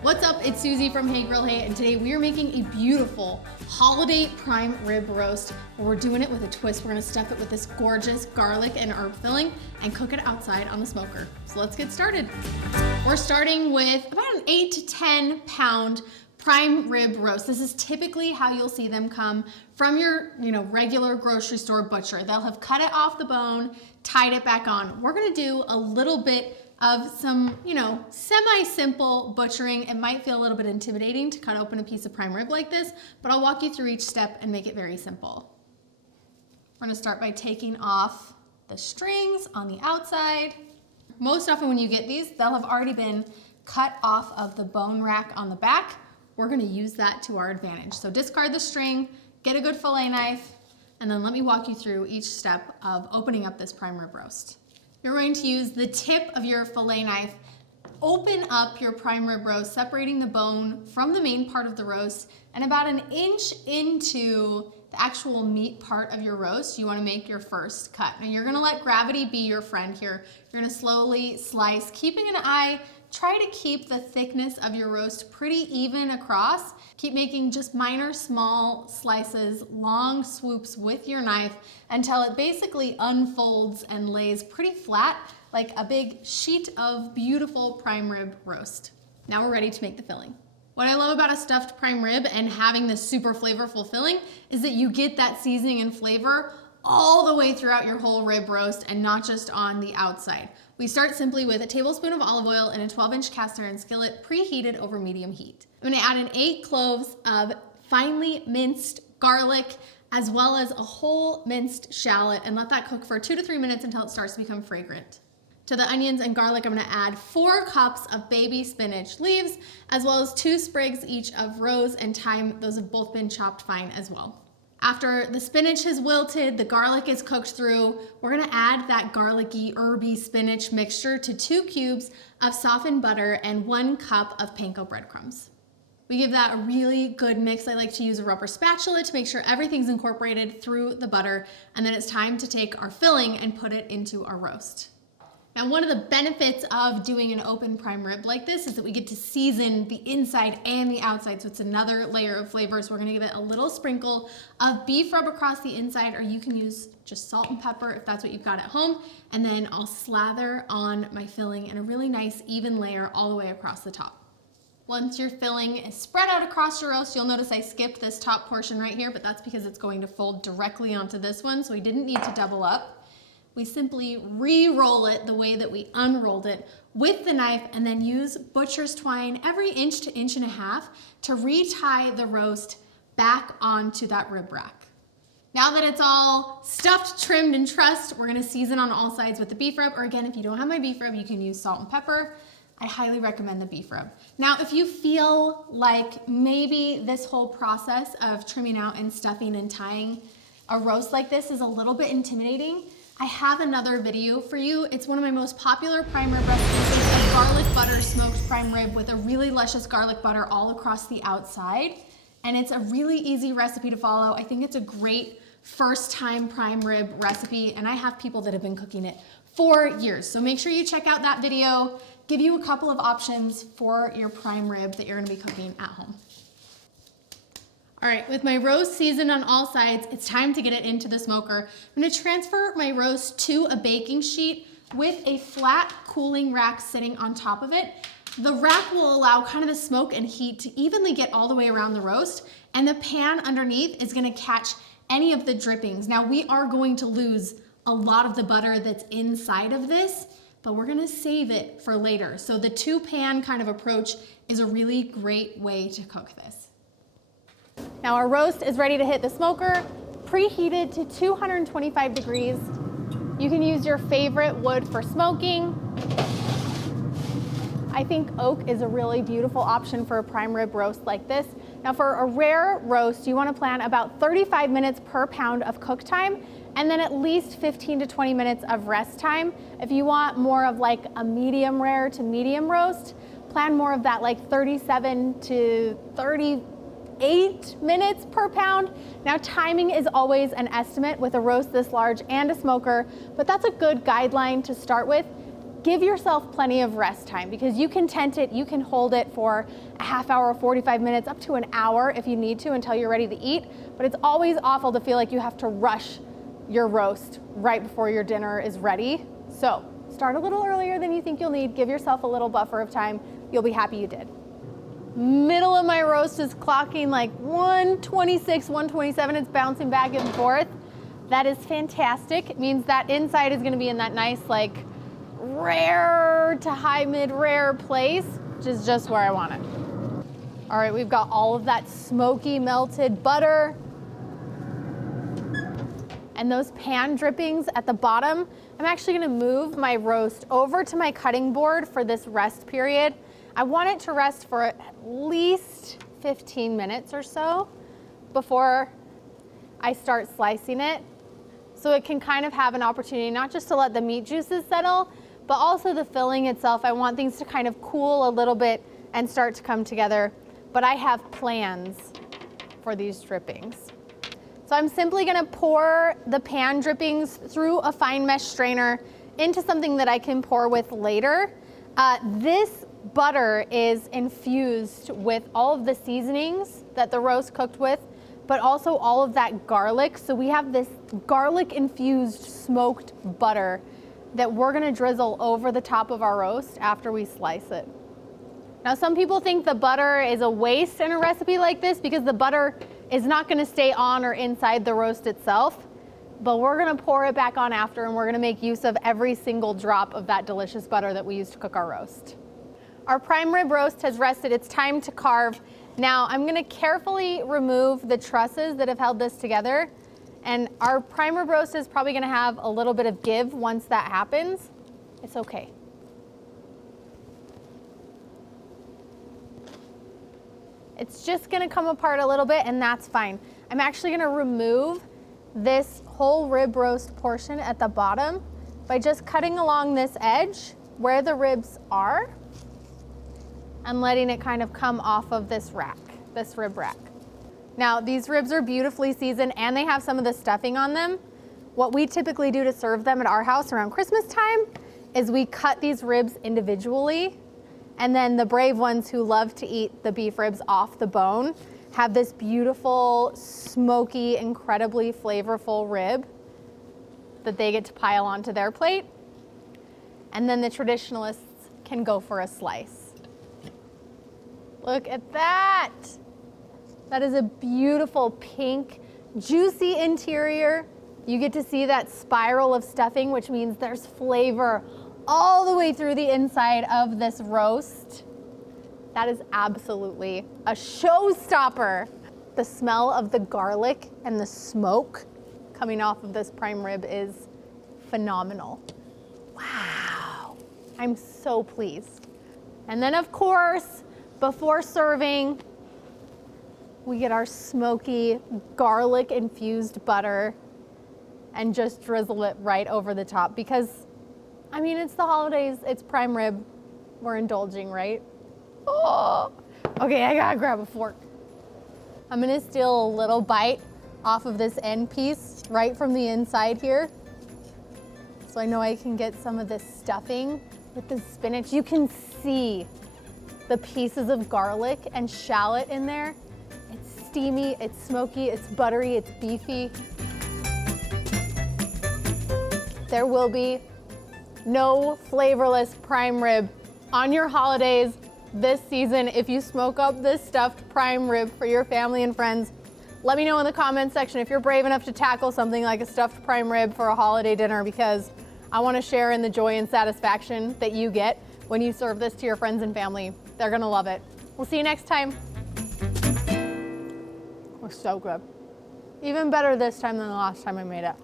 What's up? It's Susie from Hey Grill Hey, and today we are making a beautiful holiday prime rib roast, but we're doing it with a twist. We're gonna stuff it with this gorgeous garlic and herb filling and cook it outside on the smoker. So let's get started. We're starting with about an 8 to 10 pound prime rib roast. This is typically how you'll see them come from your regular grocery store butcher. They'll have cut it off the bone, tied it back on. We're gonna do a little bit of some, semi-simple butchering. It might feel a little bit intimidating to cut open a piece of prime rib like this, but I'll walk you through each step and make it very simple. We're gonna start by taking off the strings on the outside. Most often when you get these, they'll have already been cut off of the bone rack on the back. We're gonna use that to our advantage. So discard the string, get a good fillet knife, and then let me walk you through each step of opening up this prime rib roast. You're going to use the tip of your fillet knife, open up your prime rib roast, separating the bone from the main part of the roast, and about an inch into the actual meat part of your roast, you wanna make your first cut. Now you're gonna let gravity be your friend here. You're gonna slowly slice, keeping an eye. Try to keep the thickness of your roast pretty even across. Keep making just minor small slices, long swoops with your knife until it basically unfolds and lays pretty flat like a big sheet of beautiful prime rib roast. Now we're ready to make the filling. What I love about a stuffed prime rib and having this super flavorful filling is that you get that seasoning and flavor all the way throughout your whole rib roast and not just on the outside. We start simply with a tablespoon of olive oil in a 12-inch cast iron skillet preheated over medium heat. I'm gonna add in 8 cloves of finely minced garlic as well as a whole minced shallot and let that cook for 2 to 3 minutes until it starts to become fragrant. To the onions and garlic, I'm gonna add 4 cups of baby spinach leaves as well as 2 sprigs each of rose and thyme. Those have both been chopped fine as well. After the spinach has wilted, the garlic is cooked through, we're gonna add that garlicky, herby spinach mixture to 2 cubes of softened butter and 1 cup of panko breadcrumbs. We give that a really good mix. I like to use a rubber spatula to make sure everything's incorporated through the butter, and then it's time to take our filling and put it into our roast. Now, one of the benefits of doing an open prime rib like this is that we get to season the inside and the outside, so it's another layer of flavor. So we're gonna give it a little sprinkle of beef rub across the inside, or you can use just salt and pepper if that's what you've got at home. And then I'll slather on my filling in a really nice even layer all the way across the top. Once your filling is spread out across your roast, you'll notice I skipped this top portion right here, but that's because it's going to fold directly onto this one, so we didn't need to double up. We simply re-roll it the way that we unrolled it with the knife and then use butcher's twine every inch to inch and a half to retie the roast back onto that rib rack. Now that it's all stuffed, trimmed, and trussed, we're gonna season on all sides with the beef rub, or again, if you don't have my beef rub, you can use salt and pepper. I highly recommend the beef rub. Now, if you feel like maybe this whole process of trimming out and stuffing and tying a roast like this is a little bit intimidating, I have another video for you. It's one of my most popular prime rib recipes. It's a garlic butter smoked prime rib with a really luscious garlic butter all across the outside. And it's a really easy recipe to follow. I think it's a great first time prime rib recipe, and I have people that have been cooking it for years. So make sure you check out that video, give you a couple of options for your prime rib that you're gonna be cooking at home. All right, with my roast seasoned on all sides, it's time to get it into the smoker. I'm gonna transfer my roast to a baking sheet with a flat cooling rack sitting on top of it. The rack will allow kind of the smoke and heat to evenly get all the way around the roast, and the pan underneath is gonna catch any of the drippings. Now, we are going to lose a lot of the butter that's inside of this, but we're gonna save it for later. So the 2-pan kind of approach is a really great way to cook this. Now our roast is ready to hit the smoker, preheated to 225 degrees. You can use your favorite wood for smoking. I think oak is a really beautiful option for a prime rib roast like this. Now for a rare roast, you want to plan about 35 minutes per pound of cook time and then at least 15 to 20 minutes of rest time. If you want more of like a medium rare to medium roast, plan more of that like 37 to 38 minutes per pound. Now timing is always an estimate with a roast this large and a smoker, but that's a good guideline to start with. give yourself plenty of rest time because you can tent it, you can hold it for a half hour, 45 minutes, up to an hour if you need to until you're ready to eat. But it's always awful to feel like you have to rush your roast right before your dinner is ready. So start a little earlier than you think you'll need. Give yourself a little buffer of time. You'll be happy you did. Middle of my roast is clocking like 126, 127. It's bouncing back and forth. That is fantastic. It means that inside is gonna be in that nice like rare to high mid rare place, which is just where I want it. All right, we've got all of that smoky melted butter and those pan drippings at the bottom. I'm actually gonna move my roast over to my cutting board for this rest period. I want it to rest for at least 15 minutes or so before I start slicing it. So it can kind of have an opportunity not just to let the meat juices settle, but also the filling itself. I want things to kind of cool a little bit and start to come together. But I have plans for these drippings. So I'm simply gonna pour the pan drippings through a fine mesh strainer into something that I can pour with later. This butter is infused with all of the seasonings that the roast cooked with, but also all of that garlic. So we have this garlic infused smoked butter that we're gonna drizzle over the top of our roast after we slice it. Now, some people think the butter is a waste in a recipe like this because the butter is not gonna stay on or inside the roast itself, but we're gonna pour it back on after and we're gonna make use of every single drop of that delicious butter that we used to cook our roast. Our prime rib roast has rested. It's time to carve. Now, I'm gonna carefully remove the trusses that have held this together. And our prime rib roast is probably gonna have a little bit of give once that happens. It's okay. It's just gonna come apart a little bit and that's fine. I'm actually gonna remove this whole rib roast portion at the bottom by just cutting along this edge where the ribs are and letting it kind of come off of this rack, this rib rack. Now, these ribs are beautifully seasoned and they have some of the stuffing on them. What we typically do to serve them at our house around Christmas time is we cut these ribs individually, and then the brave ones who love to eat the beef ribs off the bone have this beautiful, smoky, incredibly flavorful rib that they get to pile onto their plate. And then the traditionalists can go for a slice. Look at that. That is a beautiful pink, juicy interior. You get to see that spiral of stuffing, which means there's flavor all the way through the inside of this roast. That is absolutely a showstopper. The smell of the garlic and the smoke coming off of this prime rib is phenomenal. Wow, I'm so pleased. And then of course, before serving, we get our smoky garlic infused butter and just drizzle it right over the top because, I mean, it's the holidays, it's prime rib, we're indulging, right? Oh, okay, I gotta grab a fork. I'm gonna steal a little bite off of this end piece right from the inside here. So I know I can get some of this stuffing with the spinach. You can see the pieces of garlic and shallot in there. It's steamy, it's smoky, it's buttery, it's beefy. There will be no flavorless prime rib on your holidays this season if you smoke up this stuffed prime rib for your family and friends. Let me know in the comments section if you're brave enough to tackle something like a stuffed prime rib for a holiday dinner, because I want to share in the joy and satisfaction that you get when you serve this to your friends and family. They're gonna love it. We'll see you next time. It was so good. Even better this time than the last time I made it.